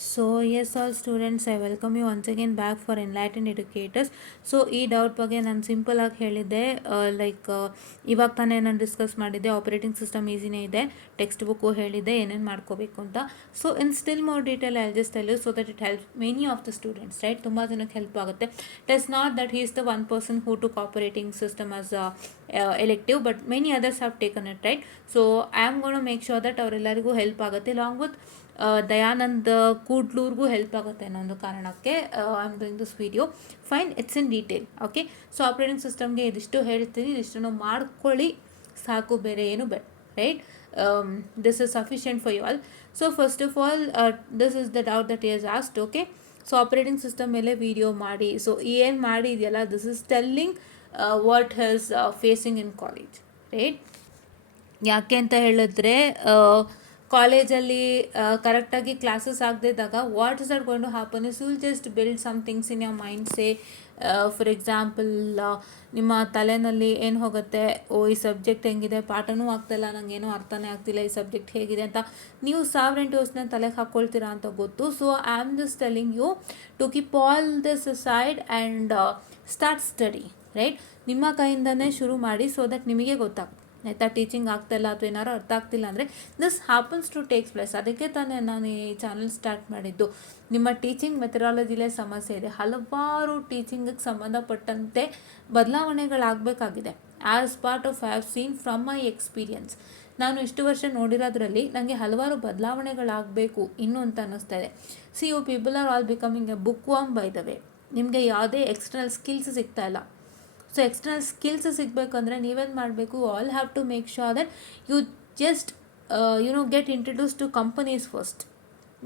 So yes, all students, I welcome you once again back for Enlightened Educators. So ಈ doubt ಬಗ್ಗೆ ನಾನು simple ಆಗಿ ಹೇಳಿದ್ದೆ, ಇವಾಗ ತಾನೇ ನಾನು ಡಿಸ್ಕಸ್ ಮಾಡಿದ್ದೆ. ಆಪರೇಟಿಂಗ್ ಸಿಸ್ಟಮ್ ಈಸಿನೇ ಇದೆ, ಟೆಕ್ಸ್ಟ್ ಬುಕ್ಕು ಹೇಳಿದ್ದೆ ಏನೇನು ಮಾಡ್ಕೋಬೇಕು ಅಂತ. So in still more detail I just tell you so that it help many of the students, right. ತುಂಬ ಜನಕ್ಕೆ ಹೆಲ್ಪ್ ಆಗುತ್ತೆ. It is not that he is the one person who took operating system as elective, but many others have taken it, right. So I am gonna make sure that ಅವರೆಲ್ಲರಿಗೂ help ಆಗುತ್ತೆ. Long with Dayanand ಕೂಡ್ಲೂರ್ಗೂ help ಆಗುತ್ತೆ ಅನ್ನೋ ಒಂದು ಕಾರಣಕ್ಕೆ I am doing this video. Fine, it's in detail. Okay, so operating ಸಿಸ್ಟಮ್ಗೆ ಇದಿಷ್ಟು ಹೇಳ್ತೀನಿ, ಇದಿಷ್ಟನ್ನು ಮಾಡ್ಕೊಳ್ಳಿ ಸಾಕು, ಬೇರೆ ಏನು ಬೇಡ, right. This is sufficient for you all. So first of all, this is the doubt that is asked. Okay, so operating system ಮೇಲೆ ವಿಡಿಯೋ ಮಾಡಿ. ಸೊ ಏನು ಮಾಡಿದೆಯಲ್ಲ, this is telling what has facing in college, right. ಯಾಕೆ ಅಂತ ಹೇಳಿದ್ರೆ, ಕಾಲೇಜಲ್ಲಿ ಕರೆಕ್ಟಾಗಿ classes ಆಗದಿದ್ದಾಗ what is that going to happen is you will just build some things in your mind. Say for example, ನಿಮ್ಮ ತಲೆಯಲ್ಲಿ ಏನು ಹೋಗುತ್ತೆ, ಈ ಸಬ್ಜೆಕ್ಟ್ ಹೆಂಗಿದೆ, ಪಾಠನೂ ಆಗ್ತಾಯಿಲ್ಲ, ನನಗೇನೂ ಅರ್ಥನೇ ಆಗ್ತಿಲ್ಲ, ಈ ಸಬ್ಜೆಕ್ಟ್ ಹೇಗಿದೆ ಅಂತ ನೀವು 1008 ಯೋಚನೆ ತಲೆಗೆ ಹಾಕ್ಕೊಳ್ತೀರಾ ಅಂತ ಗೊತ್ತು. So I am just telling you to keep all this aside and start study, right. ನಿಮ್ಮ ಕೈಯಿಂದನೇ ಶುರು ಮಾಡಿ, ಸೊ ದಟ್ ನಿಮಗೆ ಗೊತ್ತಾಗ್ತದೆ, ಆಯಿತಾ. ಟೀಚಿಂಗ್ ಆಗ್ತಾಯಿಲ್ಲ ಅಥವಾ ಏನಾರು ಅರ್ಥ ಆಗ್ತಿಲ್ಲ ಅಂದರೆ this happens to takes place. ಅದಕ್ಕೆ ತಾನೇ ನಾನು ಈ ಚಾನಲ್ ಸ್ಟಾರ್ಟ್ ಮಾಡಿದ್ದು. ನಿಮ್ಮ ಟೀಚಿಂಗ್ ಮೆಥಡಾಲಜಿಲೇ ಸಮಸ್ಯೆ ಇದೆ, ಹಲವಾರು ಟೀಚಿಂಗಿಗೆ ಸಂಬಂಧಪಟ್ಟಂತೆ ಬದಲಾವಣೆಗಳಾಗಬೇಕಾಗಿದೆ. As part of I have seen from my experience. ನಾನು ಇಷ್ಟು ವರ್ಷ ನೋಡಿರೋದ್ರಲ್ಲಿ ನನಗೆ ಹಲವಾರು ಬದಲಾವಣೆಗಳಾಗಬೇಕು ಇನ್ನೂ ಅಂತ ಅನ್ನಿಸ್ತಾ ಇದೆ. See you people are all becoming a book worm by the way. ನಿಮಗೆ ಯಾವುದೇ ಎಕ್ಸ್ಟರ್ನಲ್ ಸ್ಕಿಲ್ಸ್ ಸಿಗ್ತಾ ಇಲ್ಲ. ಸೊ ಎಕ್ಸ್ಟರ್ನಲ್ ಸ್ಕಿಲ್ಸ್ ಸಿಗಬೇಕಂದ್ರೆ ನೀವೇನು ಮಾಡಬೇಕು, all have to make sure that you just get introduce to companies first.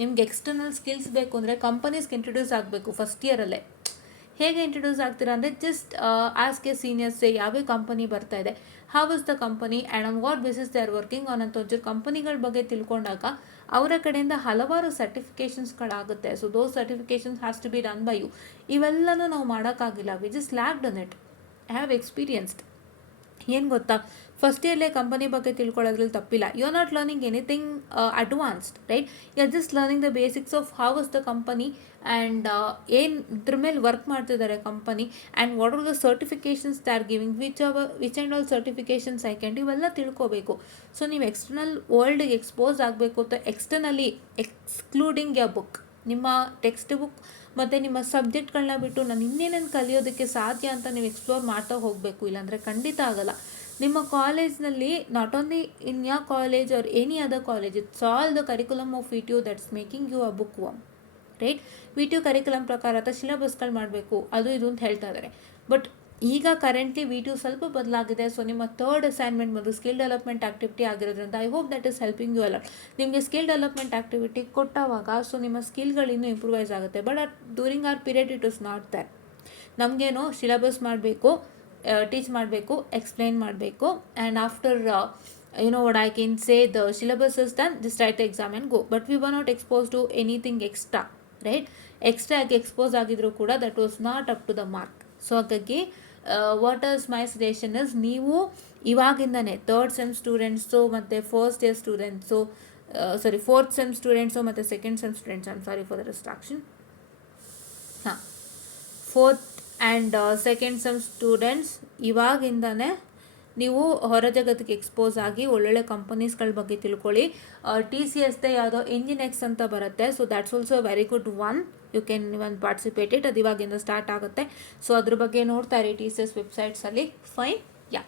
ನಿಮ್ಗೆ ಎಕ್ಸ್ಟರ್ನಲ್ ಸ್ಕಿಲ್ಸ್ ಬೇಕು ಅಂದರೆ ಕಂಪನೀಸ್ಗೆ ಇಂಟ್ರಡ್ಯೂಸ್ ಆಗಬೇಕು ಫಸ್ಟ್ ಇಯರಲ್ಲೇ. ಹೇಗೆ ಇಂಟ್ರಡ್ಯೂಸ್ ಆಗ್ತೀರಾ ಅಂದರೆ, ಜಸ್ಟ್ ಆಸ್ಕ್ ಎ ಸೀನಿಯರ್ಸೇ ಯಾವ್ಯಾವ ಕಂಪನಿ ಬರ್ತಾ ಇದೆ, how is the company and on what basis they are working on ಅಂತ ಒಂಚೂರು ಕಂಪನಿಗಳ ಬಗ್ಗೆ ತಿಳ್ಕೊಂಡಾಗ ಅವರ ಕಡೆಯಿಂದ ಹಲವಾರು ಸರ್ಟಿಫಿಕೇಷನ್ಸ್ಗಳಾಗುತ್ತೆ. So those certifications has to be done by you. ಇವೆಲ್ಲನೂ ನಾವು ಮಾಡೋಕ್ಕಾಗಿಲ್ಲ, we just lacked on it. I have experienced. ಏನು ಗೊತ್ತಾ, ಫಸ್ಟ್ ಇಯರ್ಲೇ ಕಂಪನಿ ಬಗ್ಗೆ ತಿಳ್ಕೊಳ್ಳೋದ್ರಲ್ಲಿ ತಪ್ಪಿಲ್ಲ. You are not learning anything advanced, right. You are just learning the basics of how is the company and ಏನು ಇದ್ರ ಮೇಲೆ ವರ್ಕ್ ಮಾಡ್ತಿದ್ದಾರೆ company and what are the certifications they are giving, which and all certifications I can, ಇವೆಲ್ಲ ತಿಳ್ಕೋಬೇಕು. So ನೀವು external ವರ್ಲ್ಡ್ಗೆ expose ಆಗಬೇಕು ಅಂತ externally excluding A book, ನಿಮ್ಮ ಟೆಕ್ಸ್ಟ್ ಬುಕ್ ಮತ್ತು ನಿಮ್ಮ ಸಬ್ಜೆಕ್ಟ್ಗಳನ್ನ ಬಿಟ್ಟು ನಾನು ಇನ್ನೇನೇನು ಕಲಿಯೋದಕ್ಕೆ ಸಾಧ್ಯ ಅಂತ ನೀವು ಎಕ್ಸ್ಪ್ಲೋರ್ ಮಾಡ್ತಾ ಹೋಗಬೇಕು. ಇಲ್ಲಾಂದರೆ ಖಂಡಿತ ಆಗಲ್ಲ. ನಿಮ್ಮ ಕಾಲೇಜ್ನಲ್ಲಿ not only in your college or any other college, it's all the curriculum of V T U that's making you a book worm, right. V T U curriculum ಪ್ರಕಾರ ಅಥವಾ ಸಿಲೆಬಸ್ಗಳು ಮಾಡಬೇಕು, ಅದು ಇದು ಅಂತ ಹೇಳ್ತಾ ಇದ್ದಾರೆ. ಬಟ್ ಈಗ ಕರೆಂಟ್ಲಿ ವಿ ಟಿ ಯು ಸ್ವಲ್ಪ ಬದಲಾಗಿದೆ. ಸೊ ನಿಮ್ಮ ಥರ್ಡ್ ಅಸೈನ್ಮೆಂಟ್ ಬಂದು ಸ್ಕಿಲ್ ಡೆವಲಪ್ಮೆಂಟ್ ಆಕ್ಟಿವಿಟಿ ಆಗಿರೋದ್ರಿಂದ I hope that is helping you ಅಲ್ಲ. ನಿಮಗೆ ಸ್ಕಿಲ್ ಡೆವಲಪ್ಮೆಂಟ್ ಆಕ್ಟಿವಿಟಿ ಕೊಟ್ಟವಾಗ ಸೊ ನಿಮ್ಮ ಸ್ಕಿಲ್ಗಳಿನ್ನೂ ಇಂಪ್ರೂವೈಸ್ ಆಗುತ್ತೆ. But during our period it is not that. ನಮಗೇನೋ ಸಿಲೆಬಸ್ ಮಾಡಬೇಕು, ಟೀಚ್ ಮಾಡಬೇಕು, ಎಕ್ಸ್ಪ್ಲೈನ್ ಮಾಡಬೇಕು, and after what I can say, the syllabus is done, just write the exam and go. But we were not exposed to anything extra, right. Extra ಆಗಿ expose ಆಗಿದ್ರು ಕೂಡ that was not up to the mark. So ಹಾಗಾಗಿ what is my suggestion is, ನೀವು ಇವಾಗಿಂದನೇ third sem students ಮತ್ತು first year students, fourth sem students ಮತ್ತು second sem students, I am sorry for the distraction. Fourth and second sem students ಇವಾಗಿಂದನೇ ನೀವು ಹೊರ ಜಗತ್ತಿಗೆ expose ಆಗಿ ಒಳ್ಳೊಳ್ಳೆ ಕಂಪನೀಸ್ಗಳ ಬಗ್ಗೆ ತಿಳ್ಕೊಳ್ಳಿ. ಟಿ ಸಿ ಎಸ್ದೇ ಯಾವುದೋ ಇಂಜಿನ್ ಅಂತ ಬರುತ್ತೆ. So that's also very good one, you can even participate it. ಅದು ಇವಾಗಿಂದ ಸ್ಟಾರ್ಟ್ ಆಗುತ್ತೆ. ಸೊ ಅದ್ರ ಬಗ್ಗೆ ನೋಡ್ತಾ ಇರಿ ಟಿ ಸಿ ಎಸ್ ವೆಬ್ಸೈಟ್ಸಲ್ಲಿ. Fine, yeah.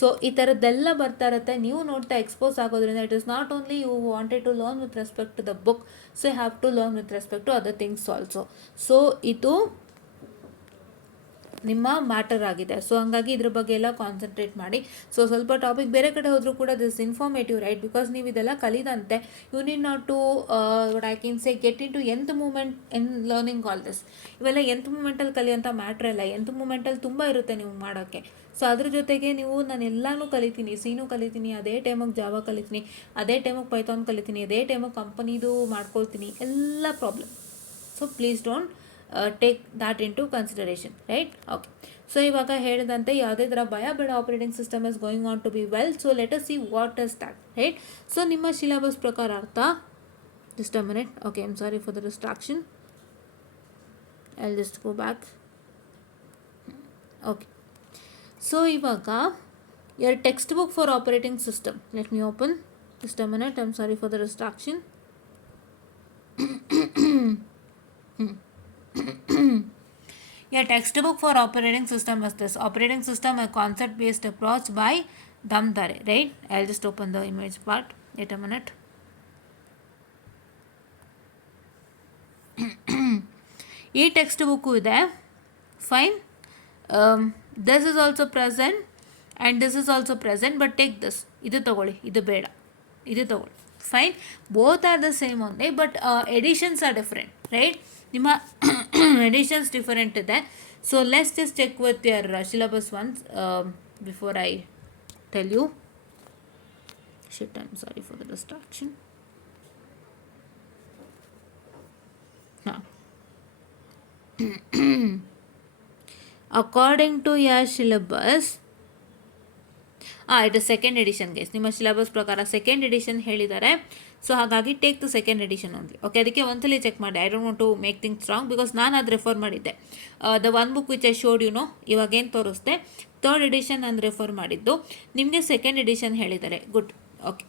ಸೊ ಈ ಥರದ್ದೆಲ್ಲ ಬರ್ತಾ ಇರುತ್ತೆ, ನೀವು ನೋಡ್ತಾ ಎಕ್ಸ್ಪೋಸ್ ಆಗೋದ್ರಿಂದ it is not only you wanted to learn with respect to the book, so you have to learn with respect to other things also. So ಇದು ನಿಮ್ಮ ಮ್ಯಾಟರ್ ಆಗಿದೆ. ಸೊ ಹಂಗಾಗಿ ಇದ್ರ ಬಗ್ಗೆ ಎಲ್ಲ ಕಾನ್ಸಂಟ್ರೇಟ್ ಮಾಡಿ. ಸೊ ಸ್ವಲ್ಪ ಟಾಪಿಕ್ ಬೇರೆ ಕಡೆ ಹೋದರೂ ಕೂಡ ದಿಸ್ ಇನ್ಫಾರ್ಮೇಟಿವ್, ರೈಟ್. ಬಿಕಾಸ್ ನೀವು ಇದೆಲ್ಲ ಕಲಿದಂತೆ you need not to what I can say get into nth moment in learning all this. ಇವೆಲ್ಲ ಎಂತ್ ಮೂಮೆಂಟಲ್ಲಿ ಕಲಿಯೋಂಥ ಮ್ಯಾಟ್ರ್ ಇಲ್ಲ. ಎಂತ್ ಮೂಮೆಂಟಲ್ಲಿ ತುಂಬ ಇರುತ್ತೆ ನೀವು ಮಾಡೋಕ್ಕೆ. ಸೊ ಅದ್ರ ಜೊತೆಗೆ ನೀವು ನಾನು ಎಲ್ಲನೂ ಕಲಿತೀನಿ, ಸೀನೂ ಕಲಿತೀನಿ, ಅದೇ ಟೈಮಿಗೆ ಜಾವಾ ಕಲಿತೀನಿ, ಅದೇ ಟೈಮಿಗೆ ಪೈಥಾನ್ ಕಲಿತೀನಿ, ಅದೇ ಟೈಮಿಗೆ ಕಂಪನಿದು ಮಾಡ್ಕೊಳ್ತೀನಿ, ಎಲ್ಲ problem. So please don't take that in to consideration, right. Okay, so ಇವಾಗ ಹೇಳಿದಂತೆ ಯಾವುದೇ ಥರ ಭಯ ಬೇಡ. Operating system is going on to be well. So let us see what is that, right. So ನಿಮ್ಮ ಸಿಲೆಬಸ್ ಪ್ರಕಾರ ಅರ್ಥ Just a minute. Okay, I'm sorry for the distraction. I'll just go back. Okay. So ivaga your textbook for operating system. Let me open. Just a minute. I'm sorry for the distraction. Your textbook for operating system is this. Operating system, a concept based approach by Damdare, right? I'll just open the image part. Wait a minute. ಈ textbook ಇದೆ, fine. This is also present and this is also present, but take this. ಇದು ತಗೊಳ್ಳಿ, ಇದು ಬೇಡ, ಇದು ತಗೊಳ್ಳಿ, fine. Both are the same only, but editions are different, right? ನಿಮ್ಮ editions different ಇದೆ. So let's just check with your syllabus once before I tell you. Shit, I am sorry for the distraction. ಹಾಂ, according to your syllabus, ಇದು second edition guys. ನಿಮ್ಮ syllabus ಪ್ರಕಾರ second edition ಹೇಳಿದ್ದಾರೆ. So ಹಾಗಾಗಿ take the second edition only. Okay, ಅದಕ್ಕೆ ಒಂದ್ಸಲಿ check ಮಾಡಿ. I don't want to make things wrong, because ನಾನು ಅದು ರೆಫರ್ ಮಾಡಿದ್ದೆ. The one book which I showed you know, ಇವಾಗೇನು ತೋರಿಸ್ದೆ, ಥರ್ಡ್ ಎಡಿಷನ್ ನಾನು ರೆಫರ್ ಮಾಡಿದ್ದು. ನಿಮಗೆ ಸೆಕೆಂಡ್ ಎಡಿಷನ್ ಹೇಳಿದ್ದಾರೆ. ಗುಡ್, ಓಕೆ,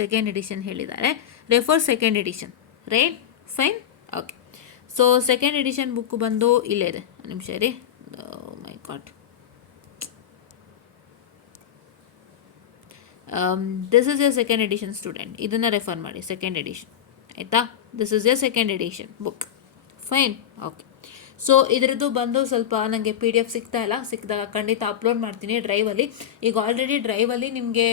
ಸೆಕೆಂಡ್ ಎಡಿಷನ್ ಹೇಳಿದ್ದಾರೆ. Refer second edition, right? Fine, okay. So second edition book ಬಂದು ಇಲ್ಲೇ ಇದೆ. ನಿಮಿಷ ರೀ, my god. This is a second edition student. ಇದನ್ನು ರೆಫರ್ ಮಾಡಿ, ಸೆಕೆಂಡ್ ಎಡಿಷನ್, ಆಯಿತಾ? This is a second edition book, fine, okay. So ಇದರದ್ದು ಬಂದು ಸ್ವಲ್ಪ ನನಗೆ PDF ಸಿಗ್ತಾ ಇಲ್ಲ. ಸಿಕ್ಕಿದಾಗ ಖಂಡಿತ ಅಪ್ಲೋಡ್ ಮಾಡ್ತೀನಿ ಡ್ರೈವಲ್ಲಿ. ಈಗ ಆಲ್ರೆಡಿ ಡ್ರೈವಲ್ಲಿ ನಿಮಗೆ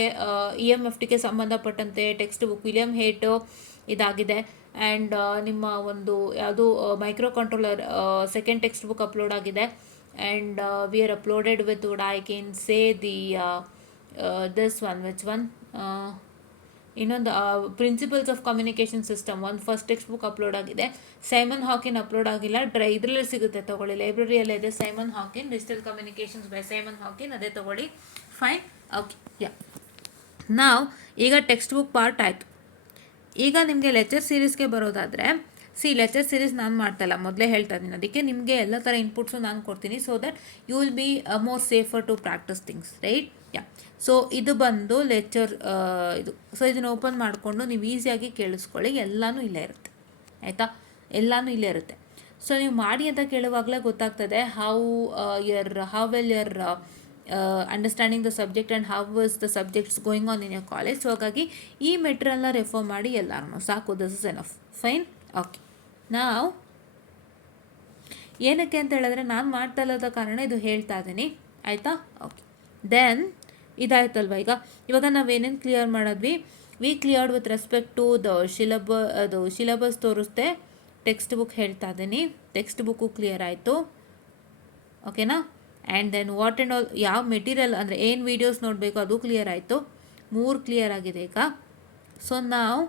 EMFTಗೆ ಸಂಬಂಧಪಟ್ಟಂತೆ ಟೆಕ್ಸ್ಟ್ ಬುಕ್ ವಿಲಿಯಮ್ ಹೇಟು ಇದಾಗಿದೆ. ಆ್ಯಂಡ್ ನಿಮ್ಮ ಒಂದು ಯಾವುದು micro controller second text book upload ಆಗಿದೆ. And we are uploaded with would I can say the this one, which one, ಇನ್ನೊಂದು ಪ್ರಿನ್ಸಿಪಲ್ಸ್ ಆಫ್ ಕಮ್ಯುನಿಕೇಷನ್ ಸಿಸ್ಟಮ್ ಒಂದು ಫಸ್ಟ್ ಟೆಕ್ಸ್ಟ್ ಬುಕ್ ಅಪ್ಲೋಡ್ ಆಗಿದೆ. Simon Haykin upload ಆಗಿಲ್ಲ. ಇದರಲ್ಲೇ ಸಿಗುತ್ತೆ, ತೊಗೊಳ್ಳಿ. ಲೈಬ್ರರಿಯಲ್ಲೇ ಇದೆ ಸೈಮನ್ ಹಾಕಿನ್, ಡಿಜಿಟಲ್ ಕಮ್ಯುನಿಕೇಷನ್ಸ್ ಬೈ ಸೈಮನ್ ಹಾಕಿನ್, ಅದೇ ತೊಗೊಳ್ಳಿ, ಫೈನ್, ಓಕೆ. ಯಾ, ನಾವು ಈಗ ಟೆಕ್ಸ್ಟ್ ಬುಕ್ ಪಾರ್ಟ್ ಆಯಿತು. ಈಗ ನಿಮಗೆ ಲೆಕ್ಚರ್ ಸೀರೀಸ್ಗೆ ಬರೋದಾದರೆ, ಲೆಕ್ಚರ್ ಸೀರೀಸ್ ನಾನು ಮಾಡ್ತಾಯಿಲ್ಲ, ಮೊದಲೇ ಹೇಳ್ತಾ ಇದ್ದೀನಿ. ಅದಕ್ಕೆ ನಿಮಗೆ ಎಲ್ಲ ಥರ ಇನ್ಪುಟ್ಸು ನಾನು ಕೊಡ್ತೀನಿ, so that you will be more safer to practise things, right? Yeah, so ಇದು ಬಂದು ಲೆಕ್ಚರ್ ಇದು. ಸೊ ಇದನ್ನು ಓಪನ್ ಮಾಡಿಕೊಂಡು ನೀವು ಈಸಿಯಾಗಿ ಕೇಳಿಸ್ಕೊಳ್ಳಿ. ಎಲ್ಲನೂ ಇಲ್ಲೇ ಇರುತ್ತೆ, ಆಯಿತಾ? ಎಲ್ಲನೂ ಇಲ್ಲೇ ಇರುತ್ತೆ. ಸೊ ನೀವು ಮಾಡಿ ಅಂತ ಕೇಳುವಾಗಲೇ ಗೊತ್ತಾಗ್ತದೆ how well your understanding the subject and how is the subjects going on in your college. So ಹಾಗಾಗಿ ಈ ಮೆಟೀರಿಯಲ್ನ ರೆಫರ್ ಮಾಡಿ ಎಲ್ಲರೂ ಸಾಕು. This is enough, fine, okay. ನಾವು ಏನಕ್ಕೆ ಅಂತ ಹೇಳಿದ್ರೆ ನಾನು ಮಾಡ್ತಾ ಇಲ್ಲದ ಕಾರಣ ಇದು ಹೇಳ್ತಾ ಇದ್ದೀನಿ, ಆಯಿತಾ? ಓಕೆ, ದೆನ್ ಇದಾಯ್ತಲ್ವ. ಇವಾಗ ನಾವೇನೇನು ಕ್ಲಿಯರ್ ಮಾಡಿದ್ವಿ, we cleared with respect to the syllabus ತೋರಿಸ್ದೆ. ಟೆಕ್ಸ್ಟ್ ಬುಕ್ ಹೇಳ್ತಾ ಇದ್ದೀನಿ, ಟೆಕ್ಸ್ಟ್ ಬುಕ್ಕು ಕ್ಲಿಯರ್ ಆಯಿತು, ಓಕೆನಾ? And then what and all, ಯಾವ ಮೆಟೀರಿಯಲ್ ಅಂದರೆ ಏನು ವೀಡಿಯೋಸ್ ನೋಡಬೇಕು ಅದು ಕ್ಲಿಯರ್ ಆಯಿತು. 3 ಕ್ಲಿಯರ್ ಆಗಿದೆ ಈಗ. ಸೊ ನಾವು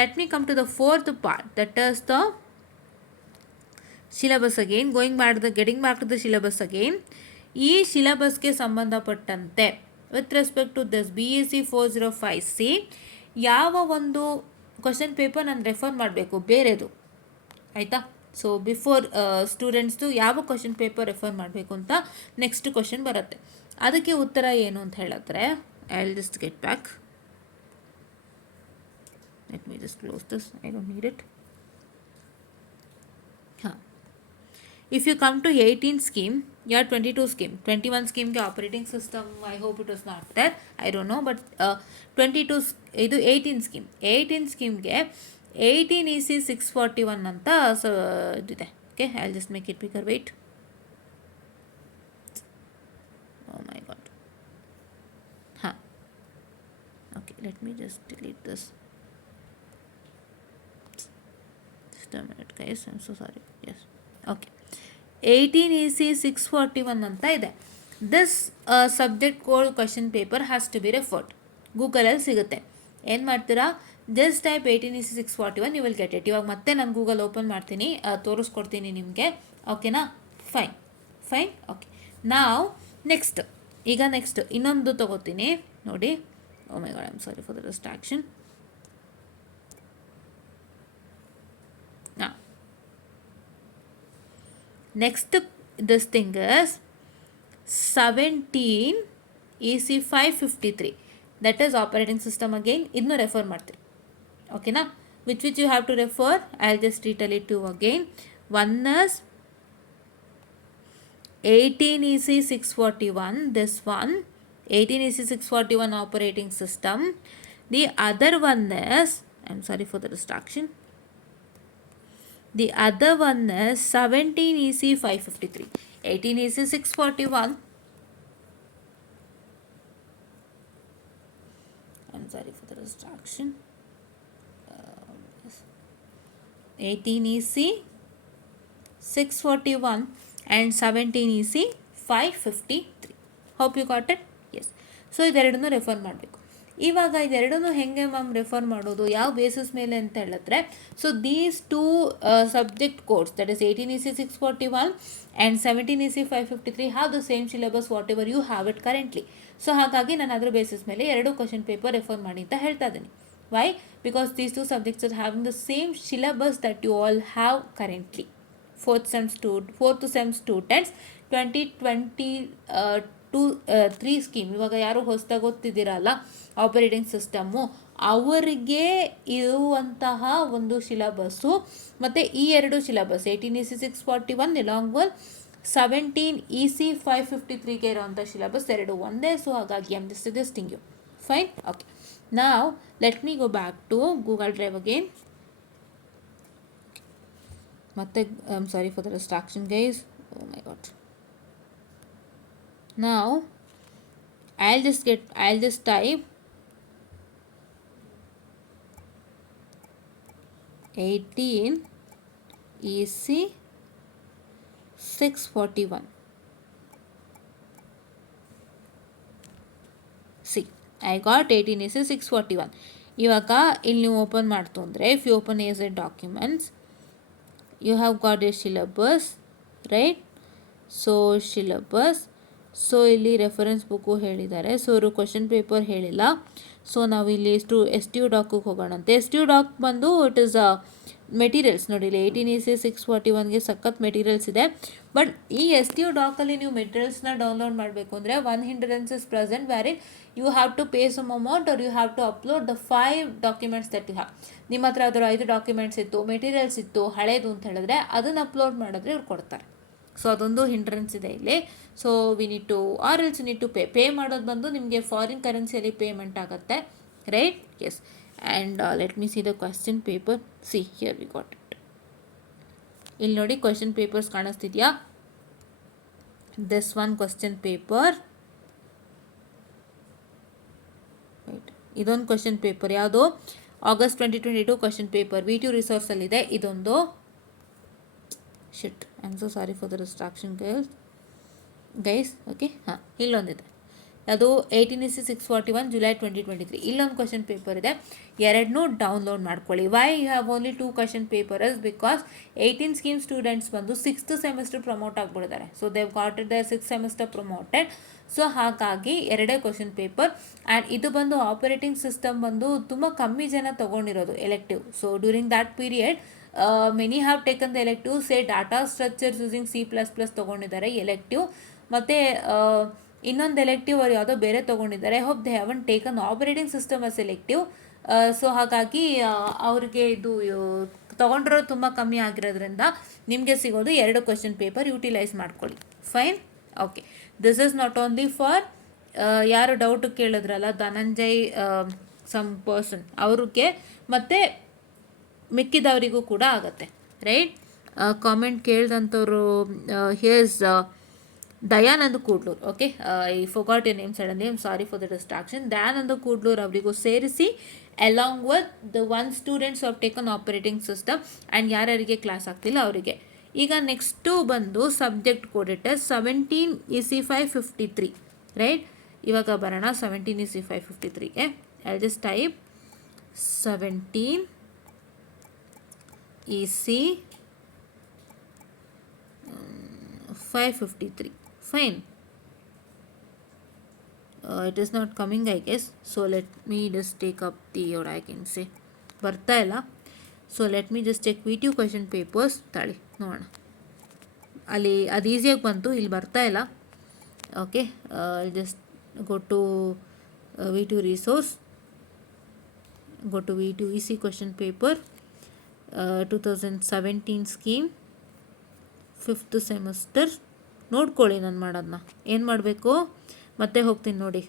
let me come to the fourth part, that is the syllabus again. Getting back to the syllabus again. ಈ ಸಿಲೆಬಸ್ಗೆ ಸಂಬಂಧಪಟ್ಟಂತೆ with respect to this BSc 405C ಯಾವ ಒಂದು ಕ್ವಶನ್ ಪೇಪರ್ ನಾನು ರೆಫರ್ ಮಾಡಬೇಕು ಬೇರೆದು, ಆಯಿತಾ? ಸೊ ಬಿಫೋರ್ ಸ್ಟೂಡೆಂಟ್ಸ್ದು ಯಾವ ಕ್ವಶನ್ ಪೇಪರ್ ರೆಫರ್ ಮಾಡಬೇಕು ಅಂತ ನೆಕ್ಸ್ಟ್ ಕ್ವಶನ್ ಬರುತ್ತೆ. ಅದಕ್ಕೆ ಉತ್ತರ ಏನು ಅಂತ ಹೇಳಿದ್ರೆ, I will just get back. Let me just close this, I don't need it. ಹಾಂ, if you come to 18 scheme, yeah, 22 scheme, 21 scheme ke operating system, I hope it was not there, I don't know, but 22 ಇದು 18 scheme. 18 scheme ಗೆ 18 EC 641 ಅಂತ ಇದೆ. Okay, I'll just make it bigger, wait. Oh my god. ಹಾಂ, okay, let me just delete this. Just a minute guys, I'm so sorry. Yes, okay. 18 EC 641 ಅಂತ ಇದೆ. This subject code question paper has to be referred. ಗೂಗಲಲ್ಲಿ ಸಿಗುತ್ತೆ. ಏನು ಮಾಡ್ತೀರಾ, just type 18 EC 641, you will get it. ಇವಾಗ ಮತ್ತೆ ನಾನು Google open ಮಾಡ್ತೀನಿ, ತೋರಿಸ್ಕೊಡ್ತೀನಿ ನಿಮಗೆ, ಓಕೆನಾ? Fine, okay. ನಾವು ನೆಕ್ಸ್ಟ್ ಇನ್ನೊಂದು ತೊಗೋತೀನಿ ನೋಡಿ. Oh my god, I am sorry for the distraction. Next, this thing is 17 EC 553. That is operating system again. ಇದನ್ನು ರೆಫರ್ ಮಾಡ್ತೀರಿ. ಓಕೆನಾ? Which you have to refer. I'll just retell it to you again. One is 18 EC 641. This one 18 EC 641 operating system. The other one is, I'm sorry for the distraction. The other one is 17 EC 553. 18 EC 641. I'm sorry for the distraction. 18 EC 641 and 17 EC 553. Hope you got it? Yes. So ಇದೆರಡನ್ನೂ refer ಮಾಡಬೇಕು. ಇವಾಗ ಇದೆರಡನ್ನೂ ಹೆಂಗೆ ma'am refer ಮಾಡೋದು, ಯಾವ basis ಮೇಲೆ ಅಂತ ಹೇಳಿದ್ರೆ, so these two subject codes, that is 18 EC 641 and 17 EC 553 have the same syllabus whatever you have it currently. So ಹಾಗಾಗಿ ನಾನು ಅದರ ಬೇಸಿಸ್ ಮೇಲೆ ಎರಡು ಕ್ವಶನ್ ಪೇಪರ್ ರೆಫರ್ ಮಾಡಿ ಅಂತ ಹೇಳ್ತಾ ಇದ್ದೀನಿ. Why? Because these two subjects are having the same syllabus that you all have currently. Fourth sem students 2022 scheme, ಇವಾಗ ಯಾರು ಹೊಸದಾಗಿ ಓದ್ತಿದ್ದೀರಲ್ಲ ಆಪರೇಟಿಂಗ್ ಸಿಸ್ಟಮ್ಮು, ಅವರಿಗೆ ಇರುವಂತಹ ಒಂದು ಸಿಲಬಸ್ಸು ಮತ್ತು ಈ ಎರಡು syllabus 18 EC 641 along with 17 EC 553ಗೆ ಇರೋವಂಥ ಸಿಲಬಸ್ ಎರಡು ಒಂದೇ. ಸೊ ಹಾಗಾಗಿ I am just suggesting you. Fine? Okay. Now let me go back to Google Drive again. I'm sorry for the distraction, guys. Oh my god. Now I'll just type 18 EC 641. See, I got 18 EC 641. ಇವಾಗ ಇಲ್ಲಿ ನೀವು open ಮಾಡ್ತು ಅಂದರೆ, if you open S A documents, you have got a syllabus, right? So syllabus, so ಇಲ್ಲಿ reference book ಹೇಳಿದ್ದಾರೆ. So ಅವರು question paper ಹೇಳಿಲ್ಲ. So ನಾವು ಇಲ್ಲಿ ಎಸ್ ಟಿ ಯು ಡಾಕಿಗೆ ಹೋಗೋಣಂತೆ. ಎಸ್ ಟಿ ಯು ಡಾಕ್ ಬಂದು ಇಟ್ ಇಸ್ ಮೆಟೀರಿಯಲ್ಸ್. ನೋಡಿ ಇಲ್ಲಿ 18 EC 641ಗೆ ಸಖತ್ ಮೆಟೀರಿಯಲ್ಸ್ ಇದೆ. ಬಟ್ ಈ ಎಸ್ ಟಿ ಯು ಡಾಕಲ್ಲಿ ನೀವು ಮೆಟೀರಿಯಲ್ಸ್ನ ಡೌನ್ಲೋಡ್ ಮಾಡಬೇಕು ಅಂದರೆ one hindrance is present, wherein you have to pay some amount or you have to upload the 5 documents that you have. ನಿಮ್ಮ ಹತ್ರ ಅದರ 5 ಡಾಕ್ಯುಮೆಂಟ್ಸ್ ಇತ್ತು, ಮೆಟೀರಿಯಲ್ಸ್ ಇತ್ತು ಹಳೇದು ಅಂತ ಹೇಳಿದ್ರೆ ಅದನ್ನು ಅಪ್ಲೋಡ್ ಮಾಡಿದ್ರೆ ಇವ್ರು ಕೊಡ್ತಾರೆ. ಸೊ ಅದೊಂದು ಹಿಂಡ್ರೆನ್ಸ್ ಇದೆ ಇಲ್ಲಿ. So we need to or else need to pay ಮಾಡೋದು ಬಂದು ನಿಮಗೆ ಫಾರಿನ್ ಕರೆನ್ಸಿಯಲ್ಲಿ ಪೇಮೆಂಟ್ ಆಗುತ್ತೆ, right? Yes. And let me see the question paper. See here we got it. ಇಲ್ಲಿ ನೋಡಿ ಕ್ವೆಶ್ಚನ್ ಪೇಪರ್ಸ್ ಕಾಣಿಸ್ತಿದೆಯಾ? This one question paper, right? ಇದೊಂದು question paper ಯಾವುದು? August 2022 question paper V two ರಿಸೋರ್ಸಲ್ಲಿದೆ. ಇದೊಂದು shit, I am so sorry for the distraction guys. Okay, ಹಾಂ, ಇಲ್ಲೊಂದಿದೆ. ಅದು 18 EC 641 July 2023. ಇಲ್ಲೊಂದು ಕ್ವಶನ್ ಪೇಪರ್ ಇದೆ. ಎರಡನ್ನೂ ಡೌನ್ಲೋಡ್ ಮಾಡ್ಕೊಳ್ಳಿ. Why you have only 2 question paper is because 18 scheme students ಬಂದು 6th ಸೆಮಿಸ್ಟರ್ ಪ್ರಮೋಟ್ ಆಗಿಬಿಡ್ತಾರೆ. So they've got it the 6th semester promoted. So ಹಾಗಾಗಿ ಎರಡೇ ಕ್ವಶನ್ ಪೇಪರ್. ಆ್ಯಂಡ್ ಇದು ಬಂದು ಆಪರೇಟಿಂಗ್ ಸಿಸ್ಟಮ್ ಬಂದು ತುಂಬ ಕಮ್ಮಿ ಜನ ತೊಗೊಂಡಿರೋದು elective. So during that period many have taken the elective. Say data structures using C++ ತೊಗೊಂಡಿದ್ದಾರೆ ಎಲೆಕ್ಟಿವ್. ಮತ್ತು ಇನ್ನೊಂದು ಎಲೆಕ್ಟಿವ್ ಅವ್ರು ಯಾವುದೋ ಬೇರೆ ತೊಗೊಂಡಿದ್ದಾರೆ. Hope they have taken operating system as elective. So ಹಾಗಾಗಿ ಅವ್ರಿಗೆ ಇದು ತೊಗೊಂಡಿರೋದು ತುಂಬ ಕಮ್ಮಿ ಆಗಿರೋದ್ರಿಂದ ನಿಮಗೆ ಸಿಗೋದು 2 ಕ್ವಶನ್ ಪೇಪರ್. ಯೂಟಿಲೈಸ್ ಮಾಡ್ಕೊಳ್ಳಿ. Fine? Okay. This is not only for ಯಾರು ಡೌಟ್ ಕೇಳಿದ್ರಲ್ಲ, ಧನಂಜಯ್ ಸಮ್ ಪರ್ಸನ್ ಅವ್ರಿಗೆ ಮತ್ತು ಮಿಕ್ಕಿದವರಿಗೂ ಕೂಡ ಆಗುತ್ತೆ, ರೈಟ್? ಕಾಮೆಂಟ್ ಕೇಳಿದಂಥವ್ರು here's Dayanand Kudlur. Okay, I forgot a name suddenly, I am sorry for the distraction. Dayanand Kudlur ಅವರಿಗೂ ಸೇರಿಸಿ along with the 1 students of taken operating system and ಯಾರ್ಯಾರಿಗೆ ಕ್ಲಾಸ್ ಆಗ್ತಿಲ್ಲ ಅವರಿಗೆ. ಈಗ ನೆಕ್ಸ್ಟು ಬಂದು subject code it is 17 EC 553, right? ಇವಾಗ ಬರೋಣ 17 EC 553ಗೆ. I just type 17 EC 553. Fine. It is not coming, I guess. So let me just take up the, or I can say ಬರ್ತಾ ಇಲ್ಲ. So let me just check V two question papers. ತಾಳಿ ನೋಡೋಣ. ಅಲ್ಲಿ ಅದು ಈಸಿಯಾಗಿ ಬಂತು, ಇಲ್ಲಿ ಬರ್ತಾ ಇಲ್ಲ. Okay, just go to V2 resource, go to V2 EC question paper, 2017 scheme, 5th semester. ನೋಡ್ಕೊಳ್ಳಿ ನಾನು ಮಾಡೋದನ್ನ. ಏನು ಮಾಡಬೇಕು, ಮತ್ತೆ ಹೋಗ್ತೀನಿ ನೋಡಿ.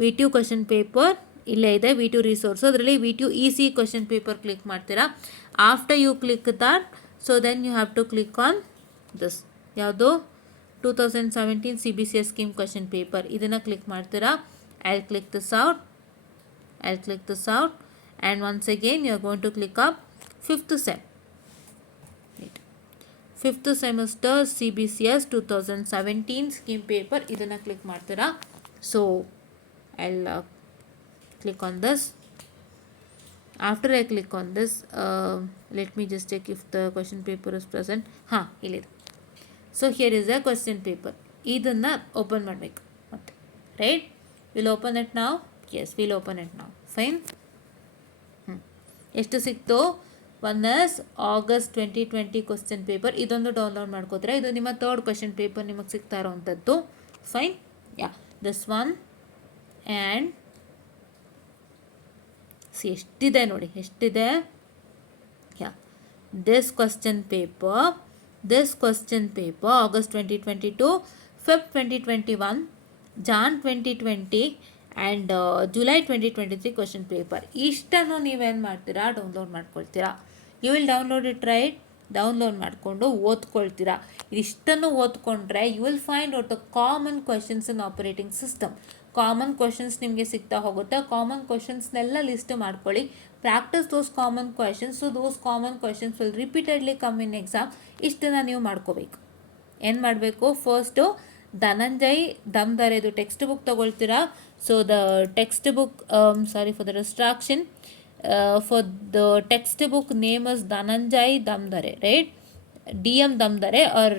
V2 ಕ್ವಶನ್ ಪೇಪರ್ ಇಲ್ಲೇ ಇದೆ, V2 ರಿಸೋರ್ಸ್. ಅದರಲ್ಲಿ V2 EC question paper click ಮಾಡ್ತೀರಾ. After you click that, so then you have to click on this. ಯಾವುದು 2017 CBCS ಸ್ಕೀಮ್ ಕ್ವಶನ್ ಪೇಪರ್, ಇದನ್ನು ಕ್ಲಿಕ್ ಮಾಡ್ತೀರಾ. I'll click this out and once again you are going to click up 5th sem. 5th semester CBCS 2017 scheme paper, ಇದನ್ನು click ಮಾಡ್ತೀರಾ. So I'll click on this. After I click on this, let me just check if the question paper is present. ಇಲ್ಲಿದೆ. So here is a question paper. ಇದನ್ನು open ಮಾಡಬೇಕು ಮತ್ತೆ, right? Will open it ನಾವು? Yes, will open it ನಾವು. Fine. ಎಷ್ಟು ಸಿಕ್ತು? 1 August 2020 question paper. ಇದೊಂದು download ಮಾಡ್ಕೋತಾರೆ. ಇದು ನಿಮ್ಮ 3rd ಕ್ವಶನ್ ಪೇಪರ್ ನಿಮಗೆ ಸಿಗ್ತಾ ಇರೋವಂಥದ್ದು. Fine. Ya, this one and ಎಷ್ಟಿದೆ ನೋಡಿ, ಎಷ್ಟಿದೆ. Ya, this question paper August 2022, Feb 2021, Jan 2020 ಆ್ಯಂಡ್ July 2023 ಕ್ವಶನ್ ಪೇಪರ್. ಇಷ್ಟನ್ನು ನೀವೇನು ಮಾಡ್ತೀರಾ? Download ಮಾಡ್ಕೊಳ್ತೀರಾ. You will download it, right? Download ಮಾಡಿಕೊಂಡು ಓದ್ಕೊಳ್ತೀರಾ. ಇದಿಷ್ಟನ್ನು ಓದ್ಕೊಂಡ್ರೆ you will find out the common questions in operating system. Common questions ನಿಮಗೆ ಸಿಗ್ತಾ ಹೋಗುತ್ತೆ. ಕಾಮನ್ ಕ್ವಶನ್ಸ್ನೆಲ್ಲ ಲಿಸ್ಟ್ ಮಾಡ್ಕೊಳ್ಳಿ. Practice those common questions. So those common questions will repeatedly come in exam. ಇಷ್ಟನ್ನು ನೀವು ಮಾಡ್ಕೋಬೇಕು. ಏನು ಮಾಡಬೇಕು? ಫಸ್ಟು ಧನಂಜಯ್ ದಮ್ದರೆದು ಟೆಕ್ಸ್ಟ್ ಬುಕ್ ತೊಗೊಳ್ತೀರಾ. So the text book, sorry for the distraction, for the text book name is Dhananjay ದಮ್ದರೆ, right? DM Dhamdhere are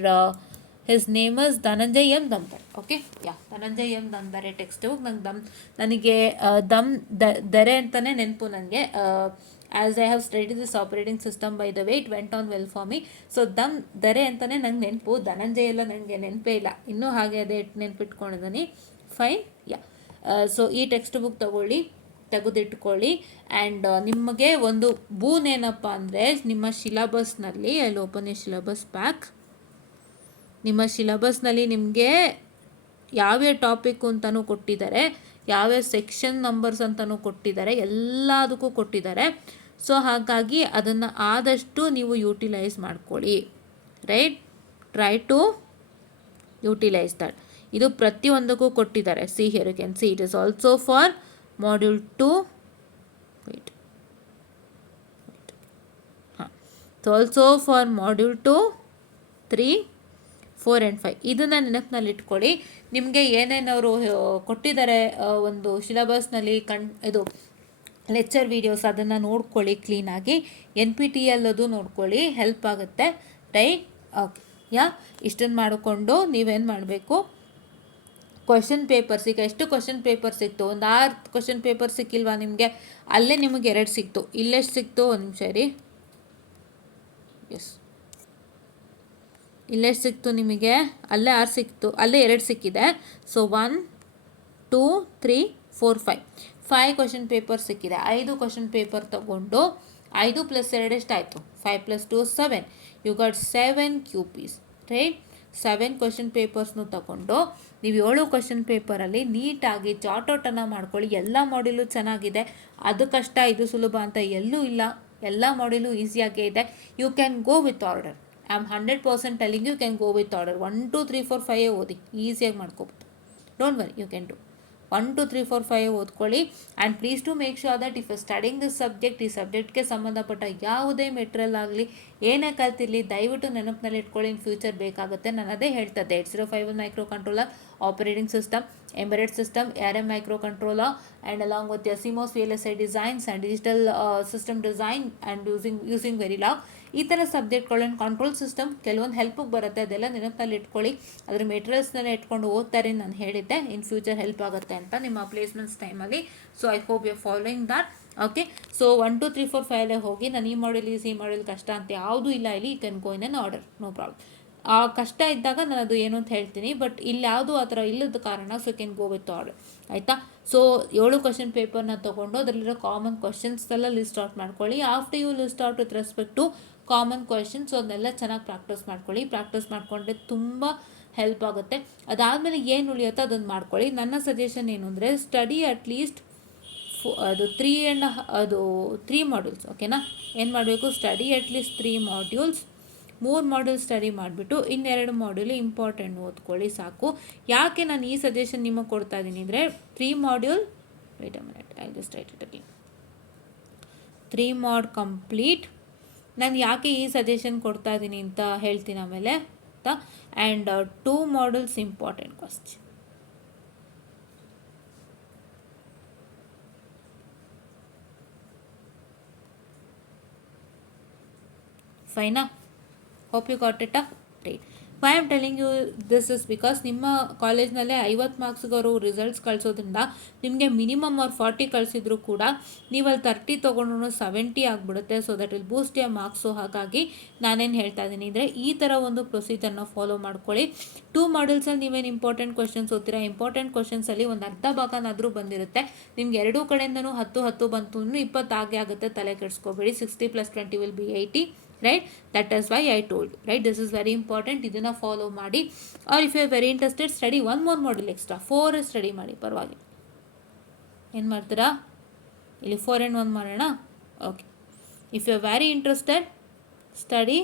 his name is Dhananjay M Dhamdhere. Okay, ya, Dhananjay M Dhamdhere text book. ನನಗೆ ದರೆ ಅಂತಲೇ ನೆನಪು ನನಗೆ. As I have studied this operating system by the way, it went on well for me. So ದರೆ ಅಂತಲೇ ನಂಗೆ ನೆನಪು. ಧನಂಜಯ ಎಲ್ಲ ನನಗೆ ನೆನಪೇ ಇಲ್ಲ, ಇನ್ನೂ ಹಾಗೆ ಅದೇ ನೆನಪಿಟ್ಕೊಂಡಿದ್ದೀನಿ. ಫೈನ್. ಯಾ, ಸೊ ಈ ಟೆಕ್ಸ್ಟ್ ಬುಕ್ ತೆಗೆದಿಟ್ಕೊಳ್ಳಿ. ಆ್ಯಂಡ್ ನಿಮಗೆ ಒಂದು ಏನಪ್ಪ ಅಂದರೆ, ನಿಮ್ಮ ಸಿಲಬಸ್ನಲ್ಲಿ, ಅಲ್ಲಿ ಓಪನ್ ಎ ಸಿಲಬಸ್ ಪ್ಯಾಕ್. ನಿಮ್ಮ ಸಿಲಬಸ್ನಲ್ಲಿ ನಿಮಗೆ ಯಾವ್ಯಾವ ಟಾಪಿಕ್ಕು ಅಂತಲೂ ಕೊಟ್ಟಿದ್ದಾರೆ, ಯಾವ್ಯಾವ ಸೆಕ್ಷನ್ ನಂಬರ್ಸ್ ಅಂತಲೂ ಕೊಟ್ಟಿದ್ದಾರೆ, ಎಲ್ಲದಕ್ಕೂ ಕೊಟ್ಟಿದ್ದಾರೆ. ಸೊ ಹಾಗಾಗಿ ಅದನ್ನು ಆದಷ್ಟು ನೀವು ಯೂಟಿಲೈಸ್ ಮಾಡ್ಕೊಳ್ಳಿ, right? Try to utilise that. ಇದು ಪ್ರತಿಯೊಂದಕ್ಕೂ ಕೊಟ್ಟಿದ್ದಾರೆ. See here you can see it is also for module 2. Wait, so also for module 2, 3, 4 and 5. ಇದನ್ನು ನೆನಪಿನಲ್ಲಿ ಇಟ್ಕೊಳ್ಳಿ. ನಿಮಗೆ ಏನೇನವರು ಕೊಟ್ಟಿದ್ದಾರೆ ಒಂದು ಸಿಲಬಸ್ನಲ್ಲಿ ಇದು ಲೆಕ್ಚರ್ ವೀಡಿಯೋಸ್, ಅದನ್ನು ನೋಡ್ಕೊಳ್ಳಿ ಕ್ಲೀನಾಗಿ. NPTEL ಅದು ನೋಡ್ಕೊಳ್ಳಿ, ಹೆಲ್ಪ್ ಆಗುತ್ತೆ, ರೈಟ್? ಓಕೆ, ಯಾ, ಇಷ್ಟನ್ನು ಮಾಡಿಕೊಂಡು ನೀವೇನು ಮಾಡಬೇಕು? ಕ್ವಶನ್ ಪೇಪರ್ಸ್, ಈಗ ಎಷ್ಟು ಕ್ವಶನ್ ಪೇಪರ್ ಸಿಕ್ತು? ಒಂದು 6 ಕ್ವಶನ್ ಪೇಪರ್ ಸಿಕ್ಕಿಲ್ವಾ ನಿಮಗೆ? ಅಲ್ಲೇ ನಿಮಗೆ 2 ಸಿಕ್ತು. ಇಲ್ಲೆಷ್ಟು ಸಿಕ್ತು? ಒಂದು ನಿಮಿಷ ರೀ. ಎಸ್, ಇಲ್ಲೆಷ್ಟು ಸಿಕ್ತು ನಿಮಗೆ? ಅಲ್ಲೇ 6 ಸಿಕ್ತು, ಅಲ್ಲೇ 2 ಸಿಕ್ಕಿದೆ. ಸೊ 1, 2, 3, 4, 5 ಕ್ವಶನ್ ಪೇಪರ್ ಸಿಕ್ಕಿದೆ. 5 ಕ್ವಶನ್ ಪೇಪರ್ ತಗೊಂಡು 5 + 2 ಎಷ್ಟಾಯಿತು? 5 + 2 7. You got 7 QPs, right? 7 question ಪೇಪರ್ಸ್ನು ತಗೊಂಡು ನೀವು 7 ಕ್ವಶನ್ ಪೇಪರಲ್ಲಿ ನೀಟಾಗಿ ಚಾರ್ಟೌಟನ್ನು ಮಾಡ್ಕೊಳ್ಳಿ. ಎಲ್ಲ ಮಾಡ್ಯೂಲು ಚೆನ್ನಾಗಿದೆ. ಅದು ಕಷ್ಟ, ಇದು ಸುಲಭ ಅಂತ ಎಲ್ಲೂ ಇಲ್ಲ. ಎಲ್ಲ ಮಾಡ್ಯೂಲು ಈಸಿಯಾಗೇ ಇದೆ. You can go with order. I am 100% telling you can go with order. 1, 2, 3, 4, 5 ಓದಿ, ಈಸಿಯಾಗಿ ಮಾಡ್ಕೋಬೋದು. Don't worry, you can do 1, 2, 3, 4, 5 ಓದ್ಕೊಳ್ಳಿ. And please to make sure that if you studying this subject, ಈ ಸಬ್ಜೆಕ್ಟ್ಗೆ ಸಂಬಂಧಪಟ್ಟ ಯಾವುದೇ ಮೆಟೀರಿಯಲ್ ಆಗಲಿ, ಏನೇ ಕಲ್ತಿರಲಿ, ದಯವಿಟ್ಟು ನೆನಪಿನಲ್ಲಿ ಇಟ್ಕೊಳ್ಳಿ. ಇನ್ ಫ್ಯೂಚರ್ ಬೇಕಾಗುತ್ತೆ. ನಾನು ಅದೇ ಹೇಳ್ತದೆ, 8051 micro controller, operating system, embedded system, ARM micro controller, and along with CMOS VLSI designs and digital system design and using very love. ಈ ಥರ ಸಬ್ಜೆಕ್ಟ್ಗಳನ್ನು ಕಂಟ್ರೋಲ್ ಸಿಸ್ಟಮ್ ಕೆಲವೊಂದು ಹೆಲ್ಪಿಗೆ ಬರುತ್ತೆ. ಅದೆಲ್ಲ ನೆನಪಿನಲ್ಲಿ ಇಟ್ಕೊಳ್ಳಿ. ಅದರ ಮೆಟೀರಿಯಲ್ಸ್ನೆಲ್ಲ ಇಟ್ಕೊಂಡು ಓದ್ತಾರೆ. ನಾನು ಹೇಳಿದ್ದೆ ಇನ್ ಫ್ಯೂಚರ್ ಹೆಲ್ಪ್ ಆಗುತ್ತೆ ಅಂತ ನಿಮ್ಮ ಪ್ಲೇಸ್ಮೆಂಟ್ಸ್ ಟೈಮಲ್ಲಿ. So I hope you are following that. Okay. So 1 2 3 4 5 ಹೋಗಿ ನಾನು ಈ ಮಾಡೆಲ್ ಈ ಮಾಡೆಲ್ ಕಷ್ಟ ಅಂತ ಯಾವುದೂ ಇಲ್ಲ, ಇಲ್ಲಿ you can go in an order, no problem. ಆ ಕಷ್ಟ ಇದ್ದಾಗ ನಾನು ಅದು ಏನು ಅಂತ ಹೇಳ್ತೀನಿ, ಬಟ್ ಇಲ್ಲಿ ಯಾವುದೂ ಆ ಥರ ಇಲ್ಲದ ಕಾರಣ so can go with order, ಆಯಿತಾ. ಸೊ 7 ಕ್ವಶನ್ ಪೇಪರ್ನ ತೊಗೊಂಡು ಅದರಲ್ಲಿರೋ ಕಾಮನ್ ಕ್ವಶನ್ಸ್ ಎಲ್ಲ ಲಿಸ್ಟ್ ಔಟ್ ಮಾಡ್ಕೊಳ್ಳಿ. After you list out with respect to common questions ಅದನ್ನೆಲ್ಲ ಚೆನ್ನಾಗಿ ಪ್ರಾಕ್ಟೀಸ್ ಮಾಡ್ಕೊಳ್ಳಿ. ಪ್ರಾಕ್ಟೀಸ್ ಮಾಡಿಕೊಂಡ್ರೆ ತುಂಬ ಹೆಲ್ಪ್ ಆಗುತ್ತೆ. ಅದಾದಮೇಲೆ ಏನು ಉಳಿಯುತ್ತೋ ಅದನ್ನು ಮಾಡ್ಕೊಳ್ಳಿ. ನನ್ನ ಸಜೆಷನ್ ಏನು ಅಂದರೆ ಸ್ಟಡಿ ಅಟ್ಲೀಸ್ಟ್ ಅದು 3 ಮಾಡ್ಯೂಲ್ಸ್, ಓಕೆನಾ. ಏನು ಮಾಡಬೇಕು, study at least 3 modules, 3 module study ಮಾಡಿಬಿಟ್ಟು ಇನ್ನೆರಡು ಮಾಡ್ಯೂಲ್ ಇಂಪಾರ್ಟೆಂಟ್ ಓದ್ಕೊಳ್ಳಿ ಸಾಕು. ಯಾಕೆ ನಾನು ಈ ಸಜೆಷನ್ ನಿಮಗೆ ಕೊಡ್ತಾ ಇದ್ದೀನಿ ಅಂದರೆ 3 module, wait a minute, I just write it again, 3 ಮಾಡ್ ಕಂಪ್ಲೀಟ್. ನಾನು ಯಾಕೆ ಈ ಸಜೆಷನ್ ಕೊಡ್ತಾ ಇದ್ದೀನಿ ಅಂತ ಹೇಳ್ತೀನಿ ಆಮೇಲೆ, ಆಯಿತಾ. And 2 modules important question. ಫೈನಾ? Hope you got it right. Why am telling you this is because ನಿಮ್ಮ ಕಾಲೇಜ್ನಲ್ಲೇ 50 ಮಾರ್ಕ್ಸ್ಗೆ ಅವರು ರಿಸಲ್ಟ್ಸ್ ಕಳಿಸೋದ್ರಿಂದ ನಿಮಗೆ ಮಿನಿಮಮ್ ಅವ್ರು 40 ಕಳಿಸಿದ್ರು ಕೂಡ ನೀವು ಅಲ್ಲಿ 30 ತೊಗೊಂಡ್ರು 70 ಆಗಿಬಿಡುತ್ತೆ. So that will boost your marks. ಹಾಗಾಗಿ ನಾನೇನು ಹೇಳ್ತಾ ಇದ್ದೀನಿ ಅಂದರೆ ಈ ಥರ ಒಂದು ಪ್ರೊಸೀಜರ್ನ ಫಾಲೋ ಮಾಡ್ಕೊಳ್ಳಿ. 2 ಮಾಡ್ಯೂಲ್ಸಲ್ಲಿ ನೀವೇನು ಇಂಪಾರ್ಟೆಂಟ್ ಕ್ವಶನ್ಸ್ ಓದ್ತೀರಾ, ಇಂಪಾರ್ಟೆಂಟ್ ಕ್ವಶನ್ಸಲ್ಲಿ ಒಂದು ಅರ್ಧ ಭಾಗನಾದರೂ ಬಂದಿರುತ್ತೆ. ನಿಮ್ಗೆ ಎರಡೂ ಕಡೆಯಿಂದನೂ 10 ಬಂತು 20 ಆಗೇ ಆಗುತ್ತೆ, ತಲೆ ಕೆಡಿಸ್ಕೋಬೇಡಿ. 60 + 20 will be 80. right, that is why I told you, right, this is very important. ಇದನ್ನು ಫಾಲೋ ಮಾಡಿ. Or if you are very interested study 1 more module extra, 4 study ಮಾಡಿ, ಪರವಾಗಿಲ್ಲ. ಏನು ಮಾಡ್ತೀರಾ, ಇಲ್ಲಿ 4 and 1 ಮಾಡೋಣ. Okay, if you are very interested study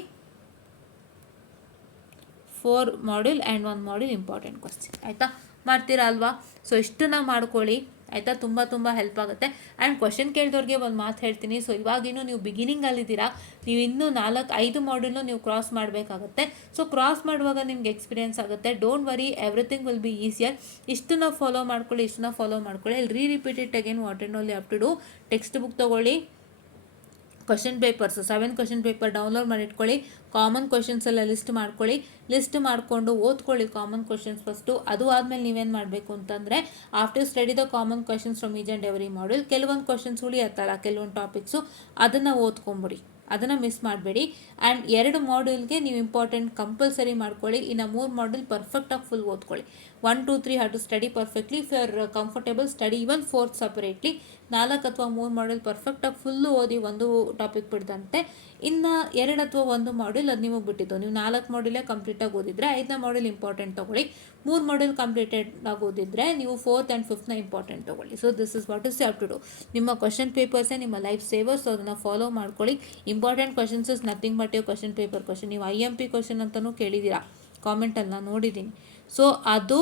4 module and 1 module important question, ಆಯಿತಾ. ಮಾಡ್ತೀರಾ ಅಲ್ವಾ. ಸೊ ಇಷ್ಟನ್ನ ಮಾಡ್ಕೊಳ್ಳಿ, ಆಯಿತಾ. ತುಂಬ ಹೆಲ್ಪ್ ಆಗುತ್ತೆ. ಆ್ಯಂಡ್ ಕ್ವಶನ್ ಕೇಳಿದವ್ರಿಗೆ ಒಂದು ಮಾತು ಹೇಳ್ತೀನಿ. ಸೊ ಇವಾಗಿನ್ನೂ ನೀವು ಬಿಗಿನಿಂಗಲ್ಲಿದ್ದೀರಾ, ನೀವು ಇನ್ನೂ 4-5 ಮಾಡ್ಯೂಲ್ನು ನೀವು ಕ್ರಾಸ್ ಮಾಡಬೇಕಾಗುತ್ತೆ. ಸೊ ಕ್ರಾಸ್ ಮಾಡುವಾಗ ನಿಮ್ಗೆ ಎಕ್ಸ್ಪೀರಿಯನ್ಸ್ ಆಗುತ್ತೆ. Don't worry, everything will be easier. ಇಷ್ಟನ್ನ ಫಾಲೋ ಮಾಡ್ಕೊಳ್ಳಿ, ಇಲ್ಲಿ repeat it again. What and all you have to do, text book ತೊಗೊಳ್ಳಿ, question papers 7 question paper download ಮಾಡಿಟ್ಕೊಳ್ಳಿ. ಕಾಮನ್ ಕ್ವಶನ್ಸ್ ಎಲ್ಲ ಲಿಸ್ಟ್ ಮಾಡ್ಕೊಳ್ಳಿ. ಲಿಸ್ಟ್ ಮಾಡಿಕೊಂಡು ಓದ್ಕೊಳ್ಳಿ ಕಾಮನ್ ಕ್ವಶನ್ಸ್ ಫಸ್ಟು. ಅದು ಆದಮೇಲೆ ನೀವೇನು ಮಾಡಬೇಕು ಅಂತಂದರೆ after study the common questions from each and every module, ಕೆಲವೊಂದು ಕ್ವಶನ್ಸ್ ಉಳಿಯತ್ತಲ್ಲ, ಕೆಲವೊಂದು ಟಾಪಿಕ್ಸು, ಅದನ್ನು ಓದ್ಕೊಂಬಿಡಿ, ಅದನ್ನು ಮಿಸ್ ಮಾಡಬೇಡಿ. ಆ್ಯಂಡ್ 2 ಮಾಡ್ಯೂಲ್ಗೆ ನೀವು ಇಂಪಾರ್ಟೆಂಟ್ ಕಂಪಲ್ಸರಿ ಮಾಡ್ಕೊಳ್ಳಿ. ಇನ್ನು 3 ಮಾಡ್ಯೂಲ್ ಪರ್ಫೆಕ್ಟಾಗಿ ಫುಲ್ ಓದ್ಕೊಳ್ಳಿ. 1 2 3 have to study perfectly. If you are comfortable study even 4 separately. 4 ಅಥವಾ 3 ಮಾಡ್ಯೂಲ್ ಪರ್ಫೆಕ್ಟಾಗಿ ಫುಲ್ಲು ಓದಿ, ಒಂದು ಟಾಪಿಕ್ ಬಿಡ್ದಂತೆ. ಇನ್ನು 2 ಅಥವಾ 1 ಮಾಡ್ಯೂಲ್ ಅದು ನಿಮಗೆ ಬಿಟ್ಟಿದ್ದು. ನೀವು 4 ಮಾಡ್ಯೂಲೇ ಕಂಪ್ಲೀಟಾಗಿ ಓದಿದರೆ 5ನೇ ಮಾಡ್ಯೂಲ್ ಇಂಪಾರ್ಟೆಂಟ್ ತೊಗೊಳ್ಳಿ. 3 ಮಾಡ್ಯೂಲ್ ಕಂಪ್ಲೀಟೆಡ್ ಆಗಿ ಓದಿದರೆ ನೀವು 4th and 5th ಇಂಪಾರ್ಟೆಂಟ್ ತೊಗೊಳ್ಳಿ. So this is what is have to do. ನಿಮ್ಮ ಕ್ವಶನ್ ಪೇಪರ್ಸೇ ನಿಮ್ಮ ಲೈಫ್ ಸೇವರ್ಸ್, ಅದನ್ನು ಫಾಲೋ ಮಾಡ್ಕೊಳ್ಳಿ. Important questions is nothing but you question paper question. ನೀವು IMP ಕ್ವಶನ್ ಅಂತಲೂ ಕೇಳಿದ್ದೀರಾ ಕಾಮೆಂಟಲ್ಲಿ, ನಾನು ನೋಡಿದ್ದೀನಿ. ಸೊ ಅದು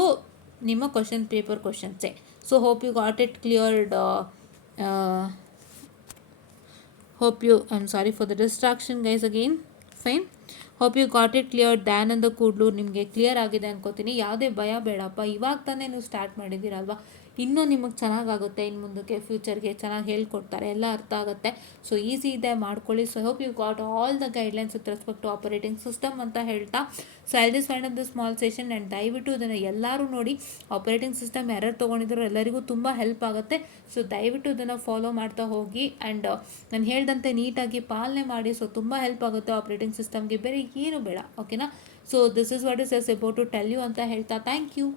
ನಿಮ್ಮ ಕ್ವಶನ್ ಪೇಪರ್ ಕ್ವಶನ್ಸೇ. So hope you got it cleared. hope you, I'm sorry for the distraction guys again. Fine, hope you got it clear. Dayananda Kudlur ನಿಮಗೆ ಕ್ಲಿಯರ್ ಆಗಿದೆ ಅನ್ಕೋತೀನಿ. ಯಾವುದೇ ಭಯ ಬೇಡಪ್ಪ, ಇವಾಗ ತಾನೇ ನೀವು ಸ್ಟಾರ್ಟ್ ಮಾಡಿದ್ದೀರಲ್ವ, ಇನ್ನೂ ನಿಮಗೆ ಚೆನ್ನಾಗಾಗುತ್ತೆ. ಇನ್ನು ಮುಂದಕ್ಕೆ ಫ್ಯೂಚರ್ಗೆ ಚೆನ್ನಾಗಿ ಹೇಳ್ಕೊಡ್ತಾರೆ, ಎಲ್ಲ ಅರ್ಥ ಆಗುತ್ತೆ. ಸೊ ಈಸಿ ಇದೆ, ಮಾಡ್ಕೊಳ್ಳಿ. So hope you got all the guidelines with respect to operating system ಅಂತ ಹೇಳ್ತಾ, so I this find the small session. And ದಯವಿಟ್ಟು ಇದನ್ನು ಎಲ್ಲರೂ ನೋಡಿ. ಆಪರೇಟಿಂಗ್ ಸಿಸ್ಟಮ್ ಯಾರ್ಯಾರು ತೊಗೊಂಡಿದ್ರು ಎಲ್ಲರಿಗೂ ತುಂಬ ಹೆಲ್ಪ್ ಆಗುತ್ತೆ. ಸೊ ದಯವಿಟ್ಟು ಇದನ್ನು ಫಾಲೋ ಮಾಡ್ತಾ ಹೋಗಿ. ಆ್ಯಂಡ್ ನಾನು ಹೇಳ್ದಂತೆ ನೀಟಾಗಿ ಪಾಲನೆ ಮಾಡಿ. ಸೊ ತುಂಬ ಹೆಲ್ಪ್ ಆಗುತ್ತೆ ಆಪರೇಟಿಂಗ್ ಸಿಸ್ಟಮ್ಗೆ, ಬೇರೆ ಏನು ಬೇಡ, ಓಕೆನಾ. So this is what is as about to tell you ಅಂತ ಹೇಳ್ತಾ, ಥ್ಯಾಂಕ್ ಯು.